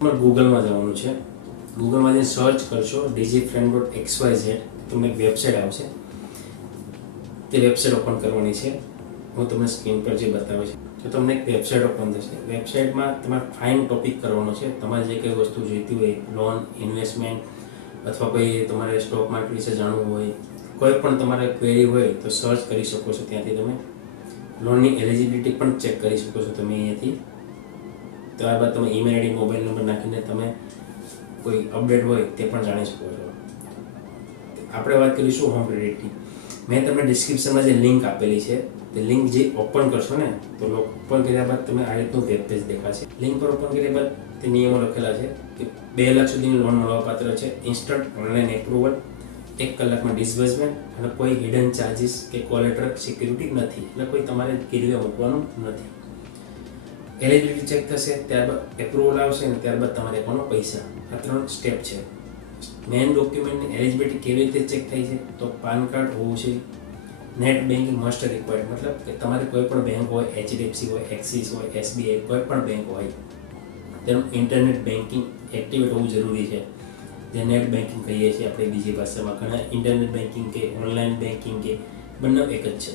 તમારે ગૂગલમાં જવાનું છે. ગૂગલમાં જઈને સર્ચ કરશો digi friend dot X Y Z તમને એક વેબસાઇટ આવશે. તે વેબસાઇટ ઓપન કરવાની છે. હું તમને સ્ક્રીન પર જે બતાવે છે, તો તમને એક વેબસાઇટ ઓપન થશે. વેબસાઇટમાં તમારે ફાઇન ટોપિક કરવાનો છે. તમારે જે કંઈ વસ્તુ જોઈતી હોય લોન ઇન્વેસ્ટમેન્ટ અથવા કોઈ તમારે સ્ટોક માર્કેટ વિશે જાણવું હોય, કોઈ પણ તમારે ક્વેરી હોય, તો સર્ચ કરી શકો છો ત્યાંથી તમે. લોનની એલિજિબિલિટી પણ ચેક કરી શકો છો તમે અહીંયાથી. ત્યારબાદ તમે ઈમેલ આઈડી મોબાઈલ નંબર નાખીને તમે કોઈ અપડેટ હોય તે પણ જાણી શકો છો. આપણે વાત કરીશું હોમ ક્રેડિટની મેં તમને ડિસ્ક્રિપ્શનમાં જે લિંક આપેલી છે, તે લિંક જે ઓપન કરશો ને, તો ઓપન કર્યા બાદ તમે આ રીતનું વેબ પેજ દેખાશે. લિંક પર ઓપન કર્યા બાદ તે નિયમો લખેલા છે કે બે લાખ સુધીની લોન મળવાપાત્ર છે ઇન્સ્ટન્ટ ઓનલાઈન એપ્રુવલ એક કલાકમાં ડિસબર્સમેન્ટ અને કોઈ હિડન ચાર્જિસ કે કોલેટર સિક્યુરિટી નથી. એટલે કોઈ તમારે ગીરવે મૂકવાનું નથી. એલિજિબિલિટી ચેક થશે, ત્યારબાદ એપ્રુવલ આવશે ને ત્યારબાદ તમારે એકાઉન્ટમાં પૈસા? આ ત્રણ સ્ટેપ છે. મેઇન ડોક્યુમેન્ટની એલિજિબિલિટી કેવી રીતે ચેક થાય છે? તો પાન કાર્ડ હોવું છે. નેટ બેન્કિંગ મસ્ટ રિક્વાયર્ડ મતલબ કે તમારે કોઈ પણ બેંક હોય એચડીએફસી હોય એક્સિસ હોય એસબીઆઈ કોઈ પણ બેંક હોય, તેનું ઇન્ટરનેટ બેન્કિંગ એક્ટિવેટ હોવું જરૂરી છે. જે નેટ બેન્કિંગ કહીએ છીએ આપણે બીજી ભાષામાં, ઘણા ઇન્ટરનેટ બેન્કિંગ કે ઓનલાઈન બેન્કિંગ કે બંને એક જ છે.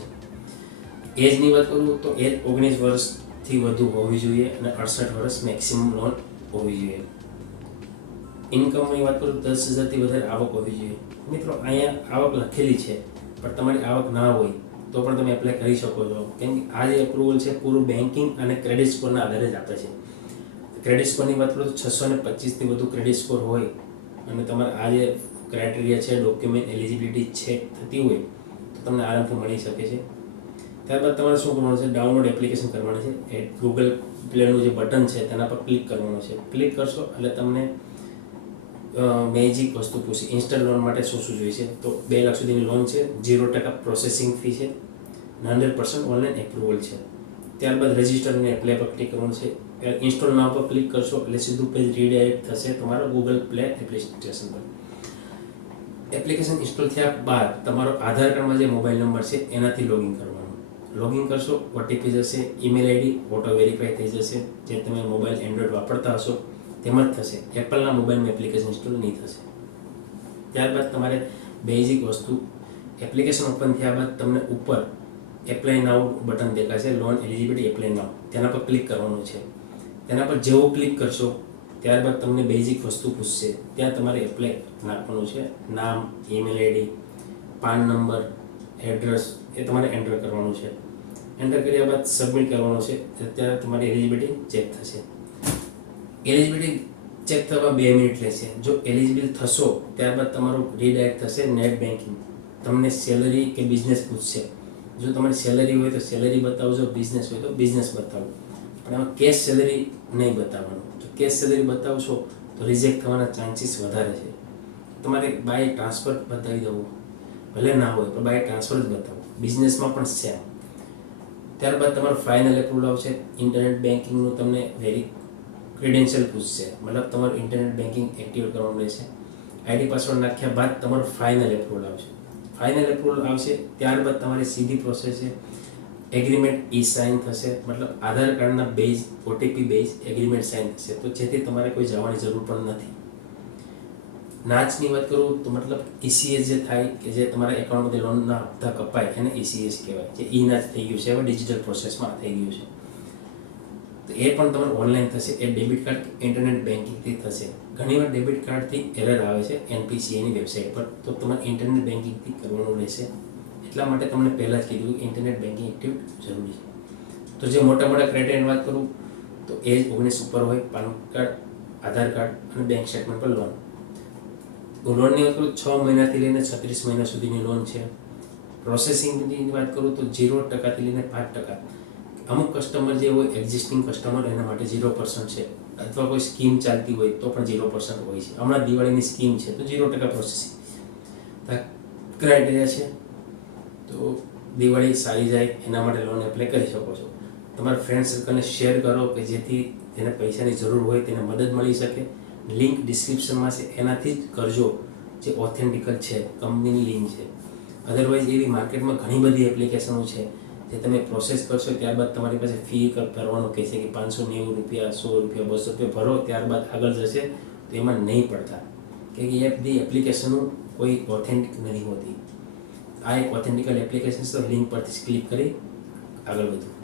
એજની વાત કરું તો એજ ઓગણીસ વર્ષથી વધુ હોવી જોઈએ અને અડસઠ વર્ષ મેક્સિમમ લોન હોવી જોઈએ. ઇન્કમની વાત કરું દસ હજારથી વધારે આવક હોવી જોઈએ. મિત્રો, અહીંયા આવક લખેલી છે, પણ તમારી આવક ના હોય, તો પણ તમે એપ્લાય કરી શકો છો. કેમ કે આ જે અપ્રુવલ છે, પૂરું બેન્કિંગ અને ક્રેડિટ સ્કોરના આધારે જ આપે છે. ક્રેડિટ સ્કોરની વાત કરું તો છસો ને પચીસથી વધુ ક્રેડિટ સ્કોર હોય, અને તમારે આ જે ક્રાઇટેરિયા છે ડોક્યુમેન્ટ એલિજિબિલિટી ચેક થતી હોય, તો તમને આરામથી મળી શકે છે. ત્યારબાદ તમારે શું કરવાનું છે? ડાઉનલોડ એપ્લિકેશન કરવાની છે. એ ગૂગલ પ્લેનું જે બટન છે, તેના પર ક્લિક કરવાનું છે. ક્લિક કરશો એટલે તમને મેજિક વસ્તુ પૂછશે ઇન્સ્ટન્ટ લોન માટે શું શું જોઈશે તો બે લાખ સુધીની લોન છે. ઝીરો ટકા પ્રોસેસિંગ ફી છે. હંડ્રેડ પર્સન્ટ ઓનલાઈન એપ્રુવલ છે. ત્યારબાદ રજિસ્ટર અને એપ્લાય પર ક્લિક કરવાનું છે. ઇન્સ્ટોલ નામ પર ક્લિક કરશો એટલે સીધું પેજ રીડાયરેક્ટ થશે તમારો ગૂગલ પ્લે એપ્લિકેશન પર. એપ્લિકેશન ઇન્સ્ટોલ થયા બાદ તમારો આધાર કાર્ડમાં જે મોબાઈલ નંબર છે, એનાથી લોગિન કરવાનું. લોગિન કરશો ઓટીપી જશે ઈમેલ આઈડી ઓટો વેરીફાઈ થઈ જશે, જે તમે મોબાઈલ એન્ડ્રોઈડ વાપરતા હશો તેમ જ થશે એપલના મોબાઈલમાં એપ્લિકેશન ઇન્સ્ટોલ નહીં થશે. ત્યારબાદ તમારે બેઝિક વસ્તુ એપ્લિકેશન ઓપન થયા બાદ તમને ઉપર એપ્લાય નાવ બટન દેખાશે લોન એલિજિબિલિટી એપ્લાય નાવ તેના પર ક્લિક કરવાનું છે. તેના પર જેવું ક્લિક કરશો, ત્યારબાદ તમને બેઝિક વસ્તુ પૂછશે. ત્યાં તમારે એપ્લાય નાખવાનું છે. નામ email ID PAN number address એ તમારે એન્ટર કરવાનું છે. એન્ટર કર્યા બાદ સબમિટ કરવાનો છે ત્યારે તમારી એલિજિબિલિટી ચેક થશે. એલિજિબિલિટી ચેક થવા બે મિનિટ લેશે. જો એલિજિબલ થશો, ત્યારબાદ તમારું રીડાયરેક્ટ થશે નેટ બેન્કિંગ તમને સેલરી કે બિઝનેસ પૂછશે. જો તમારી સેલરી હોય તો સેલરી બતાવજો બિઝનેસ હોય તો બિઝનેસ બતાવો. પણ એમાં કેશ સેલરી નહીં બતાવવાનું. જો કેશ સેલરી બતાવશો, તો રિજેક્ટ થવાના ચાન્સીસ વધારે છે. તમારે બાય ટ્રાન્સફર બતાવી દેવું. ભલે ના હોય તો બાય ટ્રાન્સફર જ બતાવો. બિઝનેસમાં પણ સેમ ત્યારબાદ તમારું ફાઇનલ એપ્રુવલ આવશે. ઇન્ટરનેટ બેન્કિંગનું તમને વેરી ક્રેડેન્શિયલ પૂછશે. મતલબ તમારું ઇન્ટરનેટ બેન્કિંગ એક્ટિવેટ કરવાનું રહેશે. આઈડી પાસવર્ડ નાખ્યા બાદ તમારું ફાઇનલ એપ્રુવલ આવશે. ફાઇનલ એપ્રુવલ આવશે, ત્યારબાદ તમારી સીધી પ્રોસેસ છે. એગ્રીમેન્ટ ઈ સાઇન થશે. મતલબ આધાર કાર્ડના base OTP base agreement sign થશે. તો જેથી તમારે કોઈ જવાની જરૂર પણ નથી. નાચની વાત કરું તો મતલબ ઈસીએસ જે થાય કે જે તમારા એકાઉન્ટમાંથી લોનના હપ્તા કપાય એને ઈસીએસ કહેવાય. જે ઈ નાચ થઈ ગયું છે હવે ડિજિટલ પ્રોસેસમાં થઈ ગયું છે. તો એ પણ તમારે ઓનલાઈન થશે. એ ડેબિટ કાર્ડ ઇન્ટરનેટ બેન્કિંગથી થશે. ઘણીવાર ડેબિટ કાર્ડથી એરર આવે છે એનપીસીએની વેબસાઇટ પર. તો તમારે ઇન્ટરનેટ બેન્કિંગથી કરવાનું રહેશે. એટલા માટે તમને પહેલાં જ કીધું ઇન્ટરનેટ બેન્કિંગ એક્ટિવ જરૂરી છે. તો જે મોટા મોટા ક્રાઇટેરિયાની વાત કરું તો એજ ઓગણીસ ઉપર હોય, પાન કાર્ડ, આધાર કાર્ડ અને બેંક સ્ટેટમેન્ટ પર લોન લોનની વાત કરું છ મહિનાથી લઈને છત્રીસ મહિના સુધીની લોન છે. પ્રોસેસિંગની વાત કરું તો ઝીરો ટકાથી લઈને પાંચ ટકા. અમુક કસ્ટમર જે હોય એક્ઝિસ્ટિંગ કસ્ટમર એના માટે ઝીરો પર્સન્ટ છે. અથવા કોઈ સ્કીમ ચાલતી હોય તો પણ ઝીરો પર્સન્ટ હોય છે. હમણાં દિવાળીની સ્કીમ છે, તો ઝીરો ટકા પ્રોસેસિંગ ક્રાઇટેરિયા છે. તો દિવાળી સારી જાય, એના માટે લોન એપ્લાય કરી શકો છો. તમારા ફ્રેન્ડ સર્કલને શેર કરો કે જેથી જેને પૈસાની જરૂર હોય, તેને મદદ મળી શકે. લિંક ડિસ્ક્રિપ્શનમાં છે, એનાથી જ કરજો જે ઓથેન્ટિકલ છે, કંપનીની લિંક છે. અધરવાઇઝ એવી માર્કેટમાં ઘણી બધી એપ્લિકેશનો છે જે તમે પ્રોસેસ કરશો ત્યારબાદ તમારી પાસે ફી ભરવાનું કહેશે કે પાંચસો નેવું રૂપિયા, સો રૂપિયા, બસો રૂપિયા ભરો, ત્યારબાદ આગળ જશે તો એમાં નહીં પડતા. કે એ બધી એપ્લિકેશનો કોઈ ઓથેન્ટિક નથી હોતી. આ એક ઓથેન્ટિકલ એપ્લિકેશન તો લિંક પરથી ક્લિક કરી આગળ વધો.